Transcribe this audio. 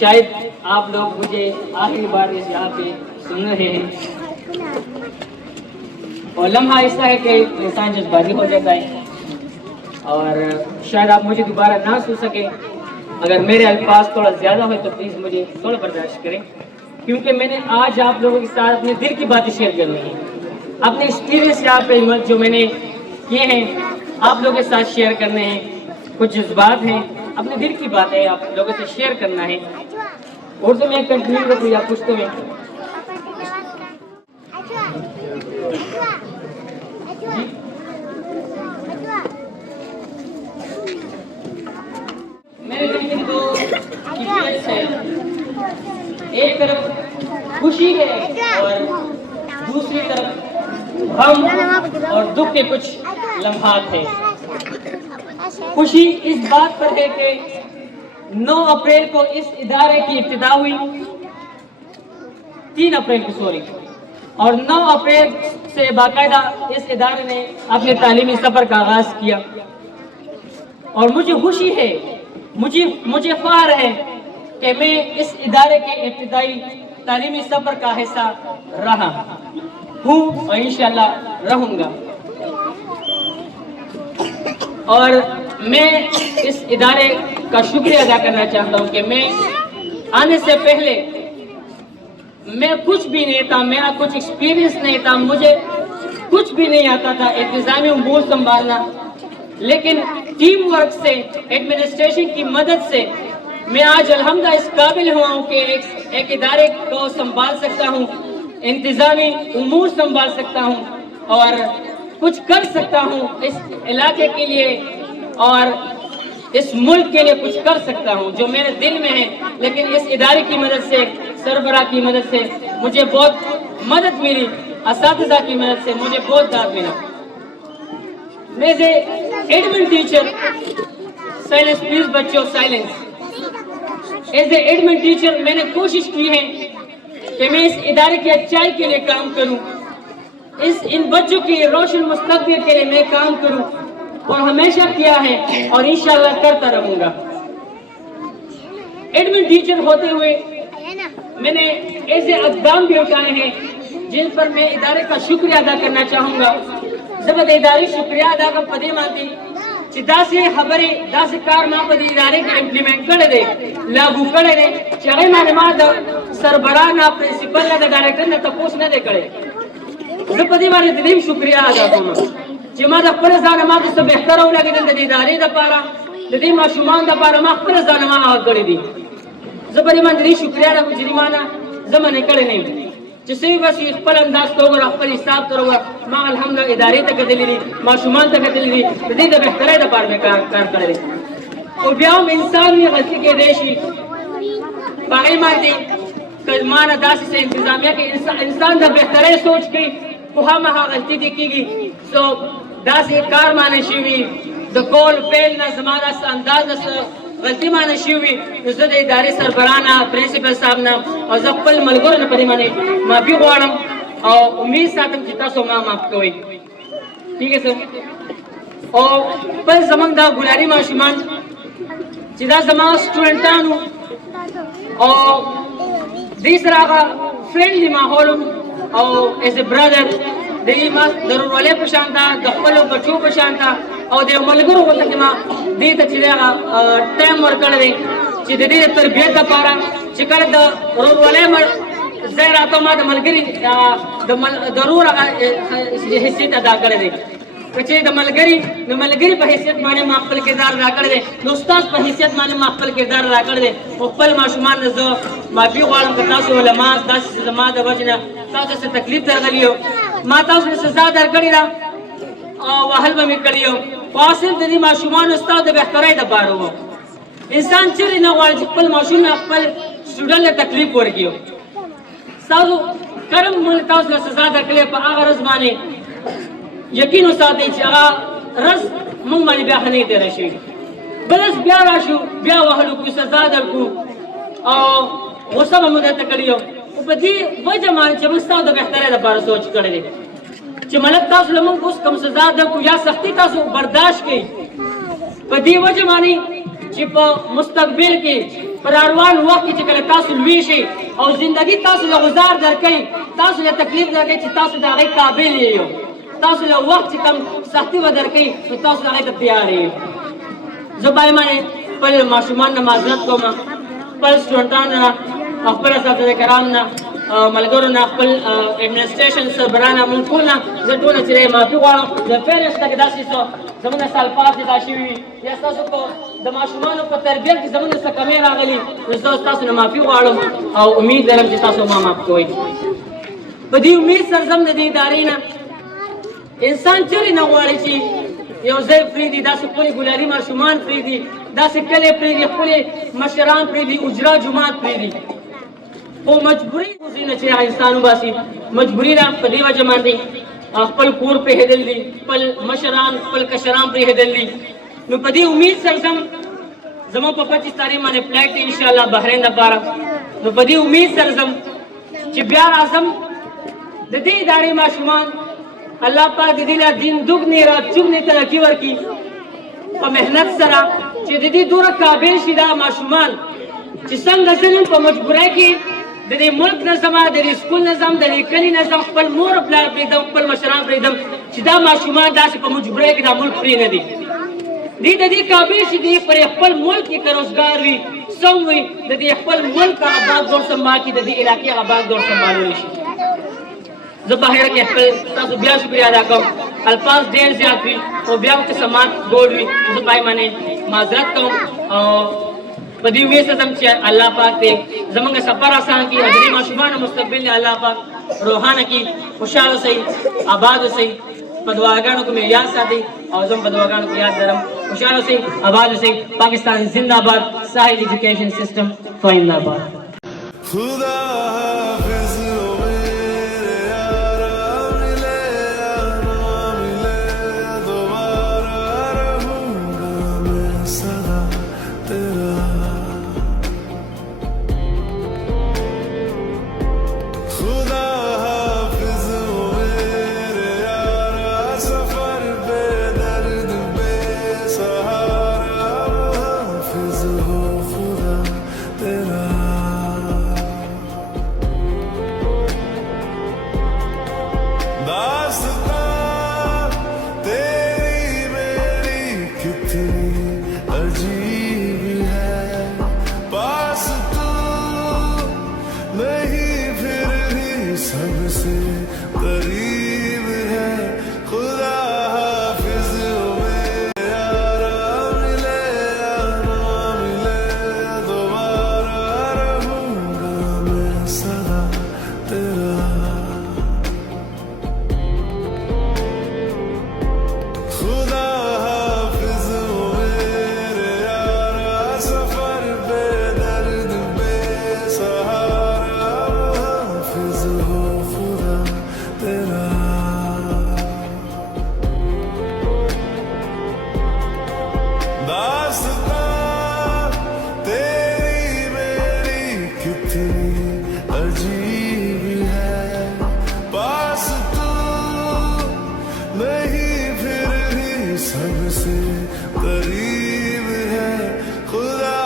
शायद आप लोग मुझे आखिरी बार इस यहाँ पे सुन रहे हैं और लम्हा ऐसा है कि इंसान जज्बाती हो जाता है और शायद आप मुझे दोबारा ना सुन सके। अगर मेरे अल्फाज थोड़ा ज़्यादा हो तो प्लीज़ मुझे थोड़ा बर्दाश्त करें, क्योंकि मैंने आज आप लोगों के साथ अपने दिल की बातें शेयर करनी है। अपने एक्सपीरियंस यहाँ पे जो मैंने किए हैं आप लोगों के साथ शेयर करने हैं। कुछ जज्बात हैं, अपने दिल की बातें आप लोगों से शेयर करना है। उर्दू में कंटिन्यू करूँ या पुश्तो में? मेरे दिल में दो कैफियत है, एक तरफ खुशी है और दूसरी तरफ गम और दुख के कुछ लम्हात हैं। खुशी इस बात पर है कि 9 अप्रैल को इस इदारे की इब्तिदा हुई, 3 अप्रैल को सॉरी, और 9 अप्रैल से बाकायदा इस इदारे ने अपने तालीमी सफ़र का आगाज़ किया। और मुझे खुशी है, मुझे फ़ख्र है कि मैं इस इदारे के इब्तिदाई तालीमी सफ़र का हिस्सा रहा हूँ और इंशाअल्लाह रहूँगा। और मैं इस इदारे का शुक्रिया अदा करना चाहता हूँ कि मैं आने से पहले मैं कुछ भी नहीं था, मेरा कुछ एक्सपीरियंस नहीं था, मुझे कुछ भी नहीं आता था इंतज़ामी उमूर संभालना, लेकिन टीम वर्क से, एडमिनिस्ट्रेशन की मदद से मैं आज अल्हम्दुलिल्लाह इस काबिल हुआ हूँ कि एक इदारे को संभाल सकता हूँ, इंतज़ामी उमूर संभाल सकता हूँ और कुछ कर सकता हूँ इस इलाके के लिए और इस मुल्क के लिए कुछ कर सकता हूँ जो मेरे दिल में है। लेकिन इस इदारे की मदद से, सरबराह की मदद से मुझे बहुत मदद मिली, असातिज़ा की मदद से मुझे बहुत दाद मिला। मैं as admin teacher, silence please बच्चों, silence. As a admin teacher मैंने कोशिश की है कि मैं इस इदारे की अच्छाई के लिए काम करूँ, इन बच्चों की रोशन मुस्तकबिल के लिए मैं काम करूँ और हमेशा किया है और इंशाअल्लाह करता रहूँगा। एडमिन टीचर होते हुए मैंने ऐसे अक़दाम भी उठाए हैं जिन पर मैं इदारे का शुक्रिया अदा करना चाहूँगा। जब इदारे शुक्रिया अदा का पदे मानती चिदा से खबरें दास कारनामा पद इदारे के इम्प्लीमेंट कर दे, लागू कर दे, चाहे मालूमात सरबराह ना प्रिंसिपल ना डायरेक्टर ना तपोस ना दे करे। जब पदे माने दिलीम शुक्रिया अदा करूँ जिमा द पर ज़ान मा तो बेहतर हो लगे द इदारे द पारा द माशूमान द पारा मा पर ज़ान मा आ कर दी जब पदे माने दिलीम शुक्रिया ना कुछ रिमाना जमाने करे नहीं जिससे भी बस पर अंदाज तो अगर आप हिसाब करो माँ अल्हम्दुलिल्लाह इदारे तक दिली माशूमान तक दिली द बेहतर है द पार में कार करे और ब्याम इंसान ये गलती के देशी बाकी मानती कलमान दास से इंतजामिया के इंसान द बेहतर है सोच के कुहा महा गलती दिखेगी सो दास ये कार माने शिवी द कॉल फेल ना जमाना सा अंदाज ना गलती माने शिवी इज्जत इदारे सरबराना प्रिंसिपल साहब ना और जब्बल मलगुर न परिमाने माफी वाणम और उम्मीद साथम चिता सो माफ कोई ठीक है सर। और पर जमंदा गुलारी माशुमान चिदा जमा स्टूडेंटानु और दूसरा का फ्रेंडली माहौल और एज ए ब्रदर देई मा जरूर वाले पशांता दखलो बच्चों पशांता और दे मलगुरु होता कि मां दी त चिदा टाइम वर्क कर दे चिदे दे तरबियत द पारा चिकर द रोड वाले मर जहरा तो मा द मलगरी जरूर हिस्से अदा कर दे कचे द मलगरी पर हैसियत माने माफल किरदार अदा कर दे उस्ताद पर हैसियत माने माफल किरदार अदा कर दे ओपल माशुमान न जो माफी वालम कता से उलमा दास जमा द वजना ताज से तकलीफ दर गलियो माता उसने सजा दर करीरा और वहल में करियो वासिल ददी माशुमान उस्ताद बेहतर है द बारो इंसान चिर न वाल जिपल माशूम में अपल स्टूडेंट ने तकलीफ कर कियो सब कर्म मन ताज ने सजा दर कले पर आगरज माने यकीन उस्ताद इचगा रस मुंग माने ब्याह नहीं दे रशी बलस ब्याह राशु ब्याह वहलु को सजा दर को और वो सब मदद करियो उपदी वजह मान जब उस्ताद बेहतर है द बारो सोच कर दे मलक तास लमन उस कम सजा द को या सख्ती तास बर्दाश्त की पदी वजह मानी चिप मुस्तकबिल की پراروان وخت کې چې کله تاسو لوی شئ او زندگی تاسو له غزار درکوي، تاسو له تکلیف درکوي چې تاسو د هغې قابل یې، تاسو له وخت چې کوم سختي به درکوي نو تاسو هغې ته تیار یې. زه باید خپل ماشومان نه معذرت کوم، خپل سټوډنټانو نه، خپل اساتذه کرام نه، ملګرو نه، خپل ایډمنسټریشن سربران نه، مونږ ټول نه زه ټوله چې معافي غواړم. د پیل شته کې داسې څه زموږ نه سالفات دې دا شوي وي یا ستاسو په د ماشومانو په تربیت کې زموږ نه څه کمۍ راغلي، نو زه ستاسو نه معافي غواړم او امید لرم چې تاسو ما معاف کوئ. په دې امید سره زم د دې ادارې نه انسان چېرې نه غواړي چې یو ځای پرېږدي، داسې خپلې ګلالي ماشومان پرېږدي، داسې کلی پرېږدي، خپلې مشران پرېږدي، اجرا جومات پرېږدي. خو مجبوري ځي نه چې هغه انسان وباسي، مجبوري ده په دې وجه باندې خپل کور پرېښودل دي، خپل مشران خپل کشران پرېښودل دي. نو په دې امید سره زموږ په 25 تاریخ باندې فلایټ دی انشاءالله بحرین دپاره. نو په دې امید سره ځم چې بیا راځم د دې ادارې ماشومان الله پاک د دې له دین دوګنې را چوګنې ترقي ورکړي په محنت سره چې د دې دومره قابل شي دا ماشومان چې څنګه زه نن په مجبورۍ کې د دې ملک نظم، د دې سکول نظم، د دې کلي نظم، خپل مور پلار پرېږدم، خپل مشران پرېږدم چې دا ماشومان داسې په مجبورۍ کې دا ملک پرې نه دي. دی د دې قابل شي دی پر خپل ملک کې که روزګار وي سم وي د دې خپل ملک آباد دور سنبھال کړي، د دې علاقې آباد دور سنبھالولی شي. زه بهر کې خپل تاسو بیا شکریہ ادا کوم. الفاظ ډېر زیات وي او بیا هم که سمات ګوډ وي زه پای باندې معذرت کوم او په دې امید سره چې الله پاک دې زموږ سفر آسان کړي او د دې ماشومانو مستقبل الله پاک روښانه کړي، خوشحاله اوسئ، آباد اوسئ. په دعاګانو کې مې یاد ساتئ او زه هم په دعاګانو کې یاد لرم. خوشحاله اوسئ، آباد اوسئ. پاکستان زنده باد. ساحل ایجوکیشن سسٹم فائن آباد. सबसे करीब है खुदा हाफिज मेरे यारा, मिले या ना मिले दोबारा रहूंगा मैं सदा तेरा. खुदा हाफिज मेरे यारा, सफर बेदर्द बेसहारा हाफिज हो खुदा तेरा. दास्तां तेरी मेरी कितनी अजीब है, पास तू नहीं फिर भी सबसे करीब है खुदा